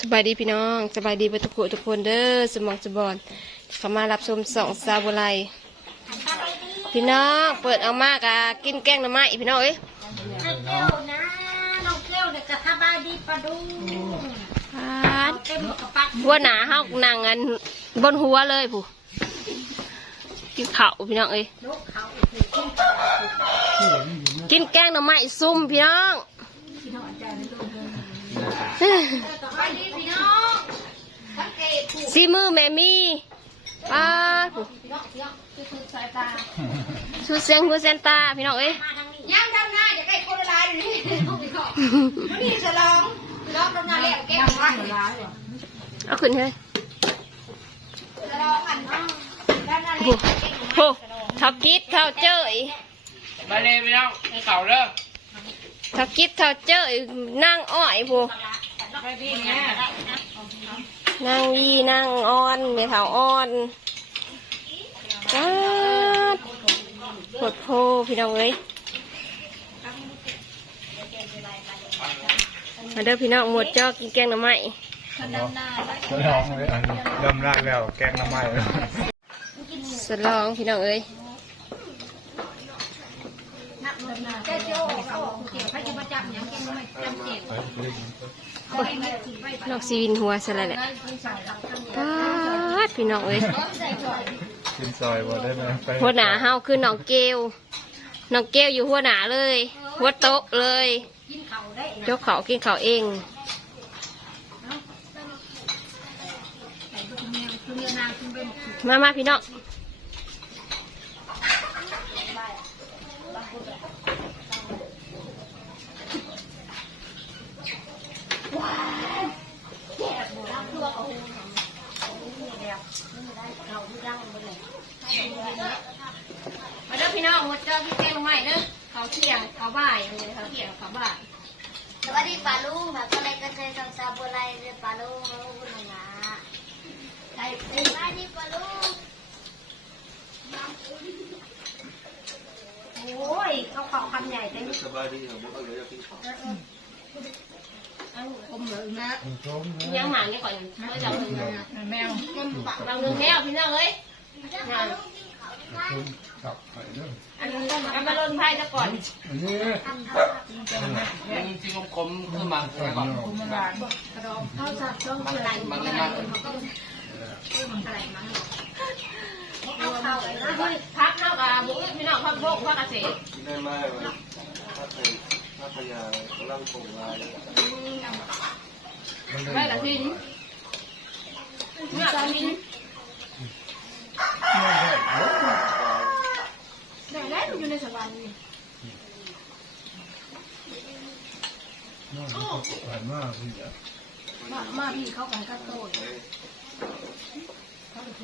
สบายดีพี่น้องสบายดีเพื่ทุกคนทุกคนเด้อสมองสบอนเข้ามารับชมสองซาบุไรพี่น้องเปิดเอามากะกินแกงหน่อไม้พี่น้องเอ้ยไอ้เจ้านะน้องเจ้าเด็กกะทบายดีปะดูปาเอาดเต็มกระปักหัวหนาเฮานั่งกันบนหัวเลยผู้กินข้าวพี่น้องเอ้ยลูกเขาคือขึ้นต่อกินแกงหน่อไม้ซุ่มพี่น้อง ซีมือแม่มีปาดผู้พี่น้องพี่น้องคือคือสายตาชูเสียงหัวเซนตาพี่น้องเอ้ยมาทางนี้ย่างดำหน้าอย่าใกล้คนละลายอยู่นี่ลูกพี่น้องวันนี้จะลองลองดำหน้าแล้วแก้ไว้เอาขึ้นเฮ้ยจะลองอันดำหน้าแล้วโอ้โหเขากิดเขาเจ้ยไปเลยพี่น้องให้เก่าเด้อเขากิดเขาเจ้ยนั่งอ้อยผู้ไปพี่เนี่ย นั่งยีนั่งอ่อนเมถาอ่อนปาดปวดโพพี่น้องเอ้ยมาเด้อพี่น้องหมดจอกินแกงหน่อไม้จะลองเลยอันดำรากแล้วแกงน้ำไหม้สลองพี่น้องเอ้ยเจ้าโจ้เขาเกี่ยวพระจุบจับอย่างเก่งไม่จำเจ็บ ไปไม่ถึงไปไปนอกซีวินหัวซะแล้วแหละใส่หลังข้างปาดพี่น้องเอ้ยใส่จ่อยกินซอยบ่ได้ไหมไปหัวหนาเฮาคือน้องเกลน้องเกลอยู่หัวหนาเลย หัวโต๊ะเลยกินเข่าได้ยกเขากินเขาวเองใส่ก็คุณแม่คุณเมียนางคุณเป็นมามาพี่น้อง มาเด้อพี่น้องหมดเจ้าพี่แกงใหม่เด้อเขาเที่ยงเขาบ่ายเลยเขาเที่ยงเขาบ่าย สวัสดีปาลุงค่ะก็เลยก็เคยทำซาโบไลเรียนปาลุงแล้วคุณนะ ใส่ สวัสดีปาลุง โอ้ยเขาข่าคำใหญ่แต่สบายดีครับบ่เลยกินข้าวผมเหลือนะยังหมาเนี่ยก่อนเมื่อจะเอาหนึ่งแมวก้มปากเราหนึ่งแล้วพี่น้องเอ้ยงานชมครับไปเด้ออันนี้อันมาลนไพ่ซะก่อนอันนี้มันจริงๆผมคือมันคือแบบเขาสับช่องมันอะไรมันมันมันอะไรมันเอาเข้าเลยนะเฮ้ย พักเข้ากับบุ้ยพี่น้องพักโบกพักเกษตรที่ได้มาว่าถ้าเคยถ้าพยากำลังคงลายไปกับทินเนี่กับทินได้แล้อยู่ในสวรรค์น่าจะผ่านมากพี่อะมาพี่เขากันก็โต ด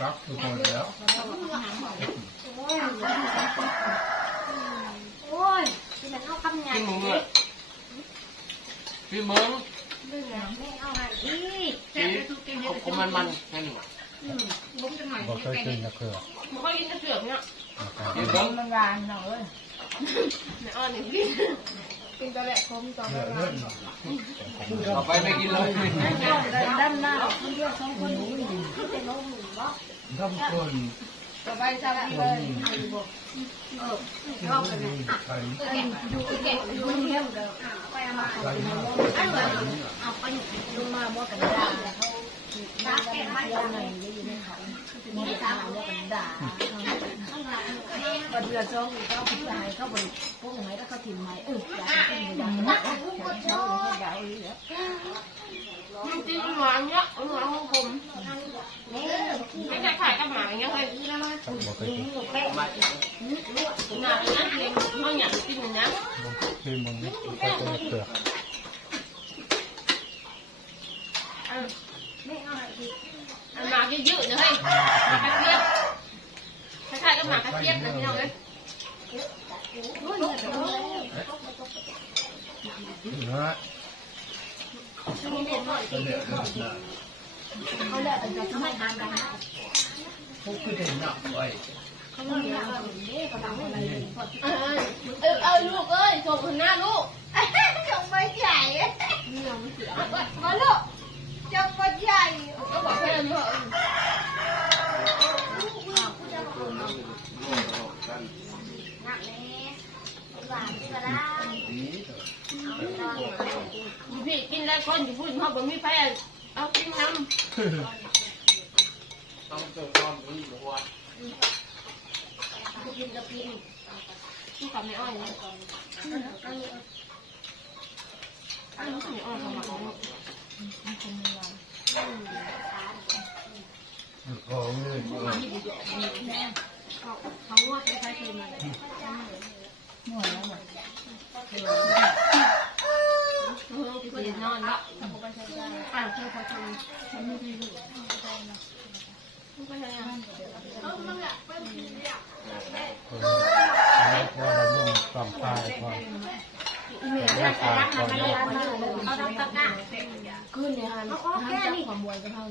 กักทุกคนแล้วโอ้ยที่มันเอาคำใหญ่พี่มึงเลยพี่มึงไม่เอาอะไรอีกพี่ขมมันมันแค่นี้บ่เคยกินนะคือมันก็ยินกระเสือกเนี่ยพี่มึงมันหวานหน่อยเนี่ยอ่อนหนึ่งพี่ กินตัวแหลกคมตัวเนี่ยเล่นต่อไปไม่กินเลยด้านหน้าคนเดียวสองคนทำคนสบายสบายเลยรอบกันไทยอยู่เก่งอยู่เที่ยวเดิมไปเอามาเอาเอาไปลงมาบ่กันด่าเขาด่าแก่ไม่เอาไหนอยู่ในเขามีทางบ่กันด่า วันเดือนสองเขาผู้ชายเขาบริพวกไหนแล้วเขาถิ่นไหมเอออยากเป็นด่าเขาเขาด่าอยากแล้ว จริงๆหวานเนี่ยหวานของผมไม่ใช่ขายกับหมาอย่างเงี้ยเลย บ่เคยกิน หนาเลยนะเลี้ยงเขาอยากกินอย่างนี้ พี่มึงไปตัวเปลือก อันหมาเยอะๆนะเฮ้ยหมากระเทียบคล้ายๆกับหมากระเทียบนะพี่น้องเลยนะเนี่ยนะเขาเลิกกันจะไม่ทานกันพวกคือเด่นหนักไว้เขาไม่อยากเด็กเขาทำอะไรเออเออเออลูกเอ้ยส่งคนหน้าลูกส่งไปใหญ่นี่เราไม่ พี่กินได้คนอยู่พูดเขาบอกมีแพ้เอากินน้ ต้องเจอความรู้อยู่ว่าำกินกับกินที่กับไม่อ้อยนะอันนี้ไม่อ้อยสมัครของเงินเขางวดไปใช้คืนมาไปนอนละอ่านเชื่อเขาทำฉันไม่ได้รู้ก็ยัง คนว่าเราลงความตายก่อน อีเมลได้ไปรักมันไม่ได้เขาต้องตะก้าขึ้นในฮันฮันจับความบวยกับเขา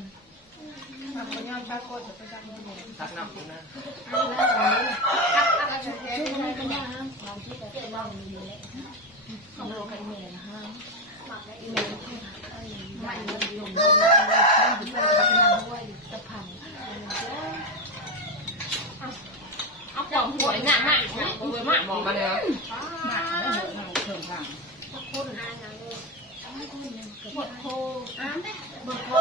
ทักน้ำคุณนะช่วยกันกันนะฮะความที่จะเจ็บเรามีเลยของเรากันเมลนะฮะอีเมลไม่ลงลงลงอยู่ด้วยกันนั่งด้วยตะพังเอาความหวยหน้าหน้าหวยมากมองกันเลย ครับหมดโคอ่านหมดโค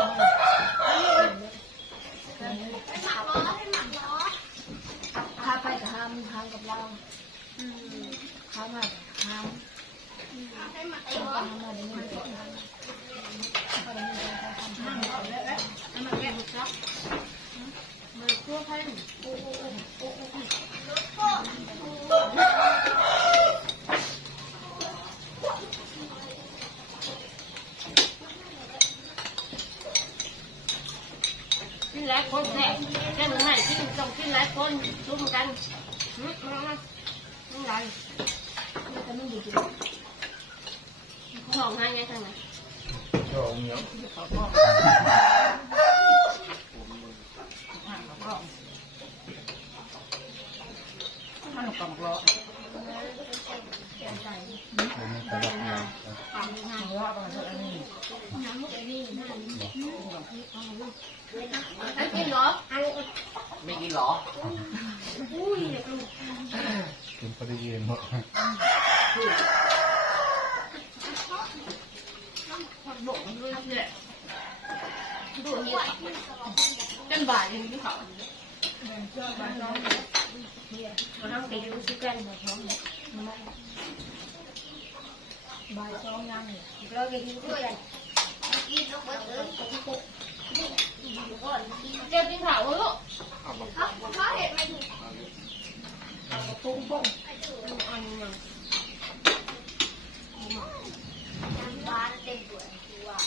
ข้าไปกับห้ามห้ามกับเราข้ามาห้ามห้ามมาได้เงินเก็บห้ามมาได้เงินเก็บห้ามมาได้แล้วแล้วมันแก้หมดแล้วมือคู่พันโอ้โอ้โอ้โอ้ กิ นหลายคนแท้แค่หนึ่งให้กินต้องกินหลายคนรุมกันฮึมามาไม่ไรแต่ไม่ดีจริงของง่ายไงทางไหนของเนาะผมไม่ตลกนะอันกิ นเหรออันไม่กินหรอกินพอดีเย็นหมดบอกมันด้วยเนี่ยดูเหี้ยกันบ่ายยังที่เขาเราต้องไปดูซิกันบ่ท้องเนี่ย บ่ายสองยังเนี่ยเราไปดูซิกันกินลูกเบิดเอ้ยเจ้ากินข่าวลูกเขาเขาเห็นไหมถูกปุ้งปุ้ง น้ำบ้านเต็มตัวคือว่า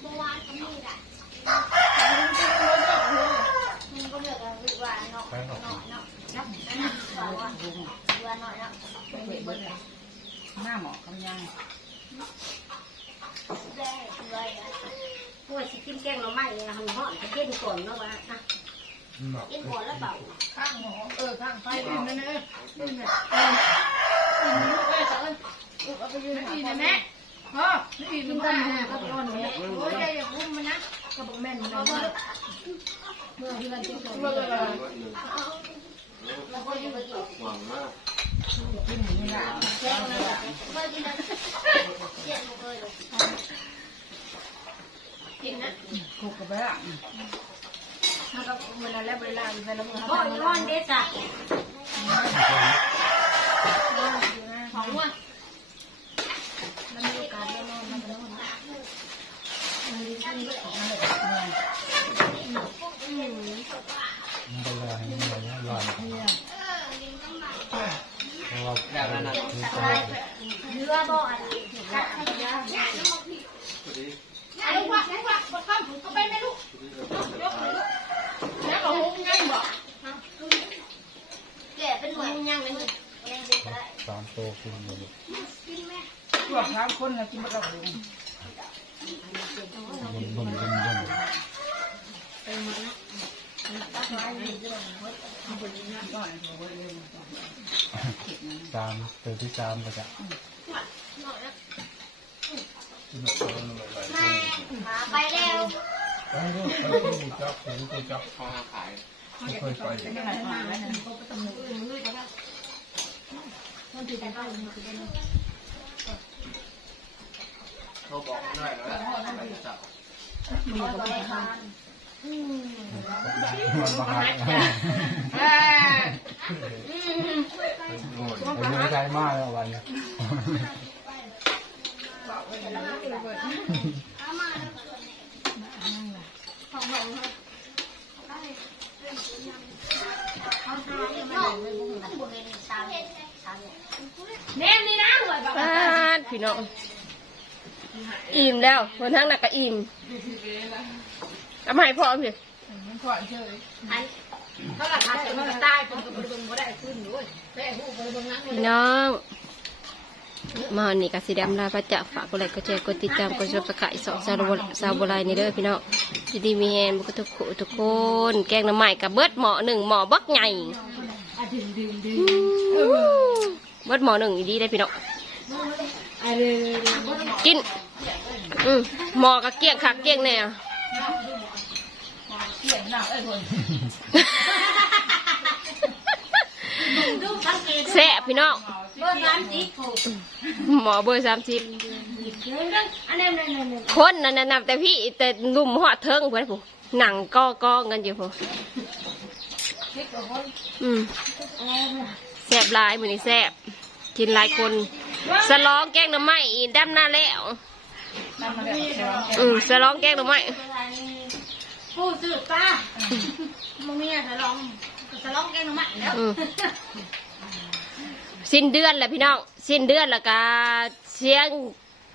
เมื่อวานก็มีแหละมันก็เหลือกันคือว่าเนาะเนาะเนาะนับนับสองว่าว่าเนาะเนาะ หน้าหมอคำยัง ได้คือว่า กสิกินแกงหน่อไม้เนี่ยหันห่อนจะกินก่อนเนาะว่าอะกินหัวแล้วเปล่าข้างหมอเออข้างไฟขึ้นนะเนอะขึ้นนะเอาไปยืนนี่นะแม่พ่อนี่กิดูนกักันนนะนะกับก้อนเนี่ยโอ้ยใจอย่าพุ่มมันนะกระบอกแม่นนะเมื่อที่เราจะกินวัดหนึ่งแล้วก็ยังไม่กินหวังมากกินอย่างนี้นะ แค่นั้นแหละเมื่อกินนั้นเจ็ดโมงเลย กินนะ คุกกับแบบถ้ากับเวลาแล้วเวลาเวลาเมื่อพ่ออีร้อนเด็ดจ้ะของว่ามันมีโอกาสแน่นอนมันจะนอนมันดีขึ้นด้วยของมันเลยอืมมันเป็นอะไรให้มันลอยเพราะว่าแบบนั้นนะคือเรือบ่อันนี้กัดให้เรือพ แล้วัดไอ้วัดบนข้ามผมก็ไปไม่รู้ยกเลยลูกแล้วก็หุ้มง่ายบอกแก่เป็นหน่วยยังเลยยังเด็กได้สามโตขึ้นเลยกินไหมพวกสามคนนะกินมะกอกเลยบนบนบนบนสามเตัวที่สามก็จะแม่หา ไปแล้วไปลูกไปที่จับไปที่จับข้าวขายไม่เคยไปเป็นยังไงบ้างนะมันถือไปได้มันถือไปได้เขาบอกไม่ได้แล้วไปจับมีก็ไม่ทานมันมาหาโอ้ยผมไม่ใจมากแล้ววันนี้ เนมนี่นะเหมือนแบบบ้านพี่น้องอิ่มแล้วคนทั้งหนักก็อิ่มทำไมพร้อมสิมันก่อนเฉยอันเขาหลักฐานมันก็ตายผมก็บริบูรณ์บ่ได้ขึ้นด้วยแม่ผู้บริบูรณ์นั่งพี่น้อง มาวันนี้ก็สีดำลาพระจะฝากกดไลค์กดแชร์กดติดตามกดซับสไครต์สองซาบซาบุไรนี่เด้อพี่น้องดีดีมีแฮนบุกทุกคนทุกคน แกงน้ำใหม่กับเบิดหมอหนึ่งหมอบักใหญ่เบิดหมอหนึ่งอีดีได้พี่น้องกินอืมหมอกับเกี้ยงคักเกี้ยงแน่เกี่ยงหนักไอ้คนดูสังเกตแซ่พี่น้อง อร์สามสิบถูกหมอเบอร์สามสิบเรื่องอันนี้นี่นี่นี่คนนั่นน่ะนับแต่พี่แต่ลุ่มหอดเทิงเพื่อนผู้หนังก็ก็กันอยู่ผู้อืมแซ่บหลายมือนี้แซ่บกินหลายคนสลองแกงหน้ำไม้อีดำหน้าแล้วนั่นมาแล้วเดี๋ยวอืมสลองแกงหน้ำไม้ผู้สืบป้ามึงเนี่ยจะลองจะลองแกงหน่อไม้แล้ว อืม สิ้นเดือนแหละพี่น้อง สิ้นเดือนแล้วก็เสียง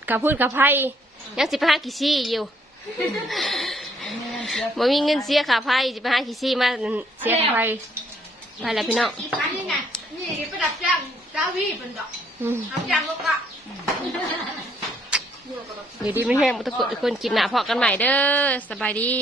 กับพูดกับไพ่ยังสิบห้ากี่ซี่อยู่บ่มีเงินเสียขาไพ่สิบห้ากี่ซี่มาเสียค่าไพ่ไปแล้วพี่น้องอีกครั้งนึงไงนี่ไปดับจ้างเจ้าพี่เป็นดอกอืมรับจ้างลูกอะอยู่ดีไม่แห้งมุตะกุดคนกินหนาพอกันใหม่เด้อสบายดี